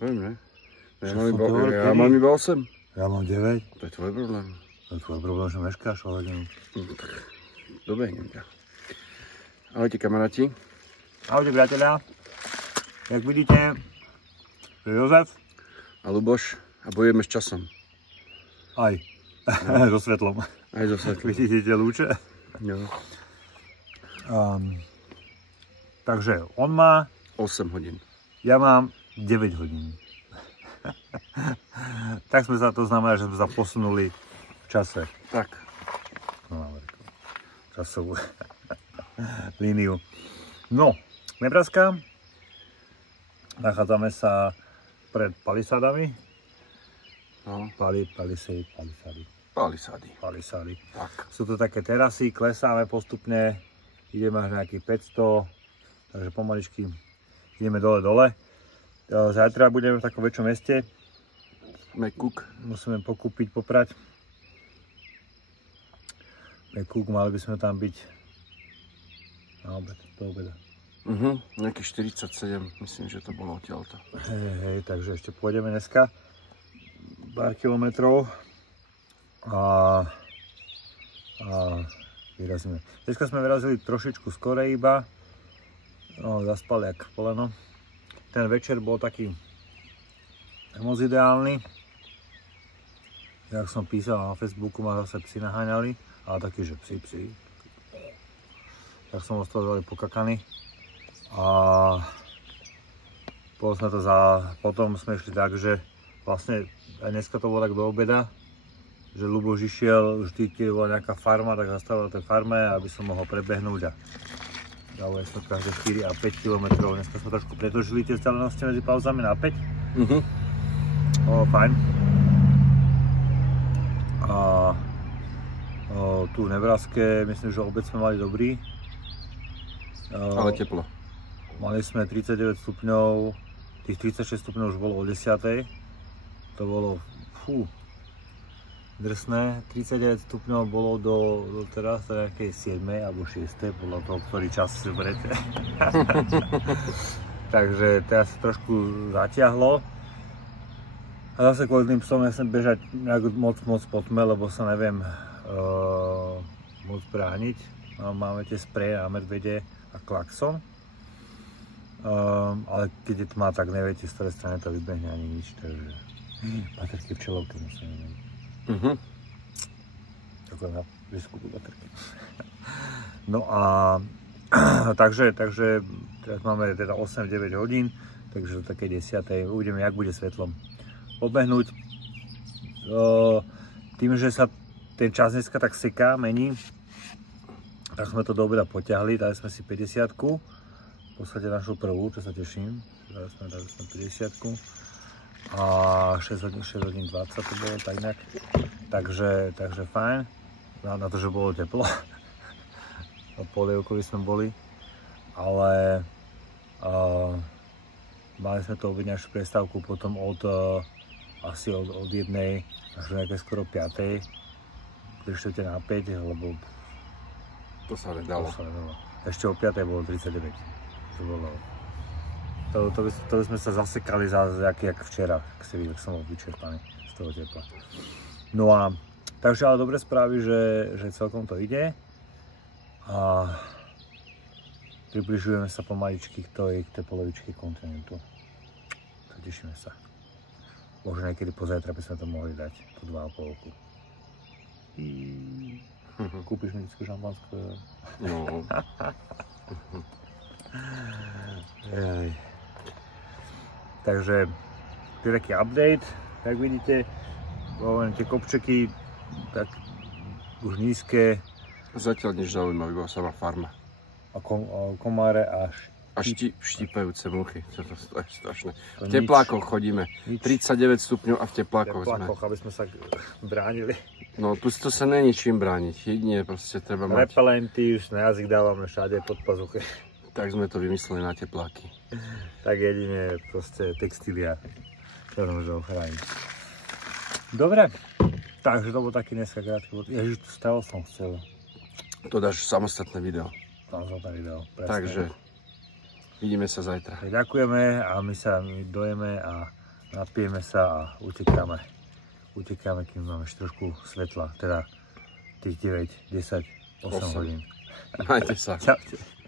Neviem, ne? Ja mám iba 8. Ja mám 9. To je tvoj problém. To je tvoj problém, že meškáš o hodinu. Dobehnem ťa. Ahojte kamaráti. Ahojte priatelia. Jak vidíte, to je Jozef. A Luboš. A bojujeme s časom. Aj. No. So svetlom. Aj so svetlom. Vidíte tie lúče? Jo. Takže on má 8 hodín. Ja mám 9 hodín. Tak sme sa, to znamená, že sme sa posunuli v čase. Tak. No, časovú líniu. No, Nebraska. Nachádzame sa pred palisádami. No. Palisády. Tak. Sú to také terasy, klesáme postupne. Ideme až nejakých 500. Takže pomaličky ideme dole. Zajtra budeme v takom väčšom meste. McCook. Musíme pokúpiť, poprať. McCook, mali by sme tam byť na obed, do obeda. Nejakých 47, myslím, že to bolo odtiaľto. Hej, takže ešte pôjdeme dneska pár kilometrov a vyrazíme. Dneska sme vyrazili trošičku skore iba. No, zaspali jak poleno. Ten večer bol taký moc ideálny. Jak som písal na Facebooku, ma zase psi naháňali, ale taký, že psi. Tak som ostal veľmi pokakaný. A potom sme išli tak, že vlastne aj dneska to bolo tak do obeda, že Luboš išiel vždy, keď bola nejaká farma, tak zastavil na tej farme, aby som mohol prebehnúť a dávali sme každé 4 a 5 km. Dneska sme trošku predĺžili tie vzdialenosti medzi pauzami na 5. Fajn. A tu v Nebraske, myslím, že obed sme mali dobrý. Ale teplo. Mali sme 39 stupňov, tých 36 stupňov už bolo o 10. To bolo drsné. 39 stupňov bolo do teraz nejakej 7. alebo 6. podľa toho, ktorý čas si berete. Takže teraz sa trošku zatiahlo. A zase kvôli tým psom nechcem bežať nejak moc po tme, lebo sa neviem moc brániť. Máme tie spreje na medvede a klaxon. Ale keď je tma, tak neviete, z ktorej strany to vybehne ani nič. Takže baterky včelovky musíme mať. Ďakujem za výskupu baterky. No a takže teraz máme teda 8-9 hodín, takže do takej 10. Uvidíme, jak bude svetlom obehnúť. Tým, že sa ten čas dneska tak seká, mení, tak sme to do obeda potiahli, dali sme si 50-ku, v podstate našu prvú, čo sa teším, dali sme 50-ku a 6 hodín 20 to bolo tak nejak, takže fajn, na to, že bolo teplo, od polievkovi sme boli, ale mali sme to obedňašiu prestávku potom asi od 1. až do nejaké skoro 5. Prišlete na 5, lebo to sa nedalo. Ešte o 5. bolo 39. To bolo... To by sme sa zasekali jak včera, ak si videl, som bol vyčerpaný z toho tepla. No a takže ale dobré správy, že celkom to ide a približujeme sa pomaličky k tej polovičke kontinentu. Tešíme sa. Možno niekedy pozajtra by sme to mohli dať, tú 2,5. Kúpiš mi vždycky šampanské? No. Takže to je taký update, tak vidíte, tie kopčeky tak už nízke. Zatiaľ nič zaujímavé, iba sama farma. A komáre a štípajúce muchy, to je strašné. V teplákoch chodíme, 39 stupňov a v teplákoch sme. Aby sme sa bránili. No tu sa není čím brániť, jedine proste treba mať. Repelenty už na jazyk dávame všade pod pazuchy. Tak sme to vymysleli na tepláky. Tak jedine proste textília, ktorú môže ochrániť. Dobre, takže to bol taký dneska krátky. Ježiš, stále som chcel. To dáš samostatné video. Samostatné video, presne. Takže vidíme sa zajtra. Ďakujeme a my dojeme a napijeme sa a utekáme. Utekáme, kým máme ešte trošku svetla, teda tých 9, 10, 8 hodín. Majte sa. Čaute.